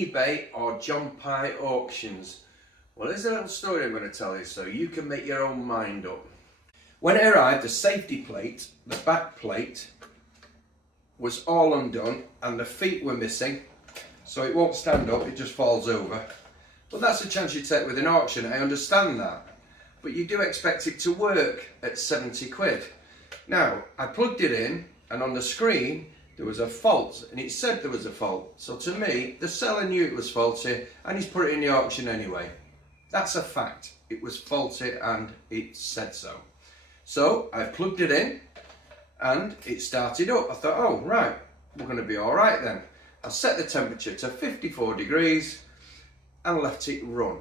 eBay or John Pye auctions? Well, there's a little story I'm going to tell you so you can make your own mind up. When it arrived, the safety plate, the back plate, was all undone and the feet were missing, so it won't stand up, it just falls over. Well, that's a chance you take with an auction, I understand that. But you do expect it to work at 70 quid. Now, I plugged it in and on the screen there was a fault and it said there was a fault. So to me, the seller knew it was faulty and he's put it in the auction anyway. That's a fact. It was faulty and it said so. So I plugged it in and it started up. I thought, oh right, we're going to be all right then. I set the temperature to 54 degrees and let it run.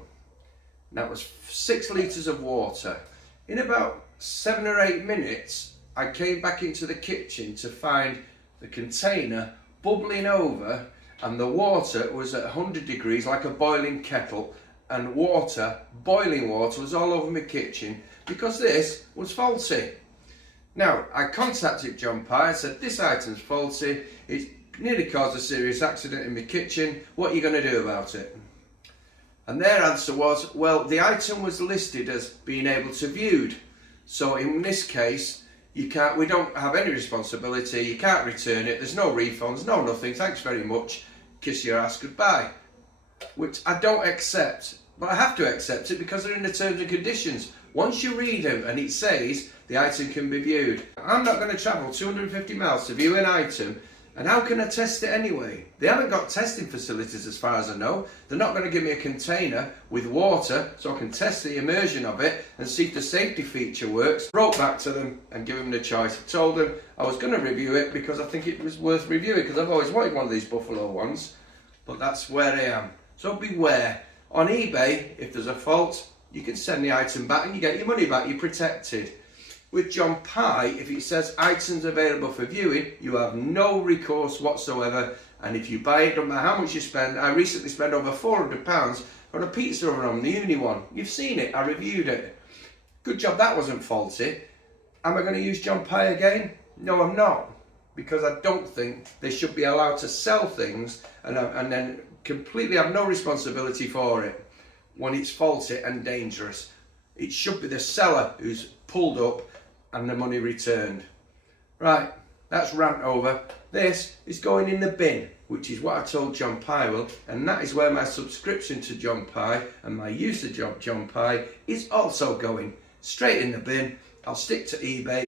That was 6 litres of water. In about 7 or 8 minutes, I came back into the kitchen to find the container bubbling over and the water was at 100 degrees like a boiling kettle, and boiling water was all over my kitchen because this was faulty. Now, I contacted John Pye, I said this item's faulty, it nearly caused a serious accident in my kitchen, what are you going to do about it? And their answer was, well, the item was listed as being able to viewed, so in this case we don't have any responsibility, you can't return it, there's no refunds, no nothing, thanks very much, kiss your ass goodbye. Which I don't accept, but I have to accept it because they're in the terms and conditions. Once you read them and it says the item can be viewed, I'm not going to travel 250 miles to view an item, and how can I test it anyway? They haven't got testing facilities as far as I know. They're not going to give me a container with water so I can test the immersion of it and see if the safety feature works. Wrote back to them and give them the choice. I told them I was going to review it because I think it was worth reviewing because I've always wanted one of these Buffalo ones, but that's where I am. So beware. On eBay, if there's a fault, you can send the item back and you get your money back, you're protected. With John Pye, if it says items available for viewing, you have no recourse whatsoever, and if you buy it, no matter how much you spend, I recently spent over £400 on a pizza oven on the Uni one. You've seen it, I reviewed it. Good job that wasn't faulty. Am I going to use John Pye again? No, I'm not, because I don't think they should be allowed to sell things and then completely have no responsibility for it when it's faulty and dangerous. It should be the seller who's pulled up and the money returned. Right, that's rant over. This is going in the bin, which is what I told John Pye will, and that is where my subscription to John Pye and my usage of John Pye is also going. Straight in the bin. I'll stick to eBay.